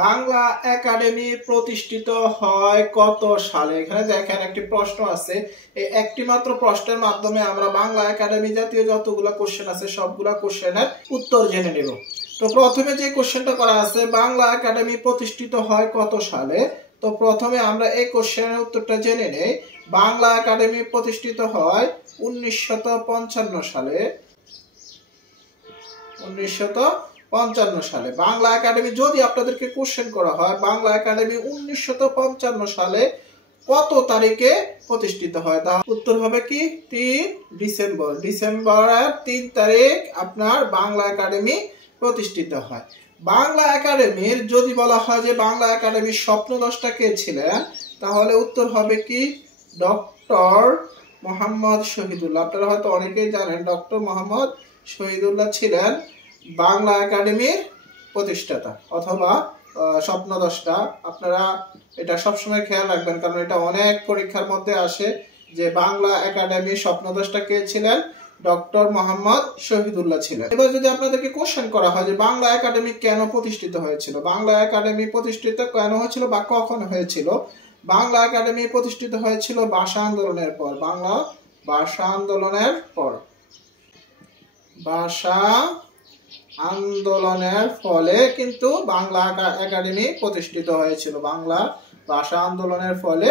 Bangla academy প্রতিষ্ঠিত হয় কত সালে? এখানে দেখেন একটি প্রশ্ন আছে। এই একটি মাত্র প্রশ্নের মাধ্যমে আমরা বাংলা একাডেমি জাতীয় যতগুলো কোশ্চেন আছে সবগুলা কোশ্চেনের উত্তর জেনে নেব। তো প্রথমে যে কোশ্চেনটা করা আছে, বাংলা একাডেমি প্রতিষ্ঠিত হয় কত সালে? তো প্রথমে আমরা এই কোশ্চেনের উত্তরটা জেনে নেই। বাংলা একাডেমি প্রতিষ্ঠিত হয় 1955 সালে। 1955 সালে বাংলা একাডেমি, যদি আপনাদেরকে কোশ্চেন করা হয় বাংলা একাডেমি 1955 সালে কত তারিখে প্রতিষ্ঠিত হয়, তা উত্তর হবে কি 3 ডিসেম্বর। ডিসেম্বরের 3 তারিখ আপনার বাংলা একাডেমি প্রতিষ্ঠিত হয়। বাংলা একাডেমির যদি বলা হয় যে বাংলা একাডেমির স্বপ্নদ্রষ্টা কে ছিলেন, তাহলে উত্তর হবে কি ডক্টর মোহাম্মদ শহীদুল্লাহ। আপনারা হয়তো অনেকেই জানেন ডক্টর মোহাম্মদ শহীদুল্লাহ ছিলেন বাংলা একাডেমির প্রতিষ্ঠাতা অথবা স্বপ্নদ্রষ্টা। আপনারা এটা সবসময় খেয়াল রাখবেন, কারণ এটা অনেক পরীক্ষার মধ্যে আসে যে বাংলা একাডেমির স্বপ্নদ্রষ্টা কে ছিলেন, ডক্টর মোহাম্মদ শহীদুল্লাহ ছিলেন। এবার যদি আপনাদেরকে কোশ্চেন করা হয় যে বাংলা একাডেমি কেন প্রতিষ্ঠিত হয়েছিল, বাংলা একাডেমি প্রতিষ্ঠিত কেন হয়েছিল বা কখন হয়েছিল? বাংলা একাডেমি প্রতিষ্ঠিত হয়েছিল ভাষা আন্দোলনের পর। বাংলা ভাষা আন্দোলনের পর। ভাষা আন্দোলনের ফলে কিন্তু বাংলা একাডেমি প্রতিষ্ঠিত হয়েছিল। বাংলা ভাষা আন্দোলনের ফলে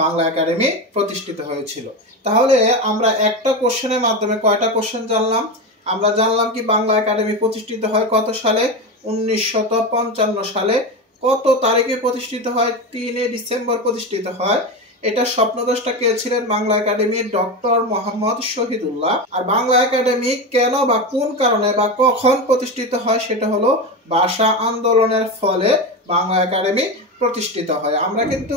বাংলা একাডেমি প্রতিষ্ঠিত হয়েছিল। তাহলে আমরা একটা কোশ্চেনের মাধ্যমে কয়টা কোশ্চেন জানলাম? আমরা জানলাম কি বাংলা একাডেমি প্রতিষ্ঠিত হয় কত সালে? 1955 সালে। কত তারিখে প্রতিষ্ঠিত হয়? 3 ডিসেম্বর প্রতিষ্ঠিত হয়। এটা স্বপ্নদ্রষ্টা কে ছিলেন বাংলা একাডেমির? ডক্টর মোহাম্মদ শহীদুল্লাহ। আর বাংলা একাডেমি কেন বা কোন কারণে বা কখন প্রতিষ্ঠিত হয়, সেটা হলো ভাষা আন্দোলনের ফলে বাংলা একাডেমি প্রতিষ্ঠিত হয়। আমরা কিন্তু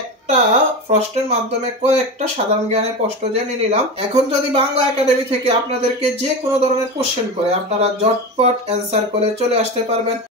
একটা প্রশ্নের মাধ্যমে কয়েকটা সাধারণ জ্ঞানের প্রশ্ন জেনে নিলাম। এখন যদি বাংলা একাডেমি থেকে আপনাদেরকে যে কোনো ধরনের কোশ্চেন করে, আপনারা ঝটপট অ্যান্সার করে চলে আসতে পারবেন।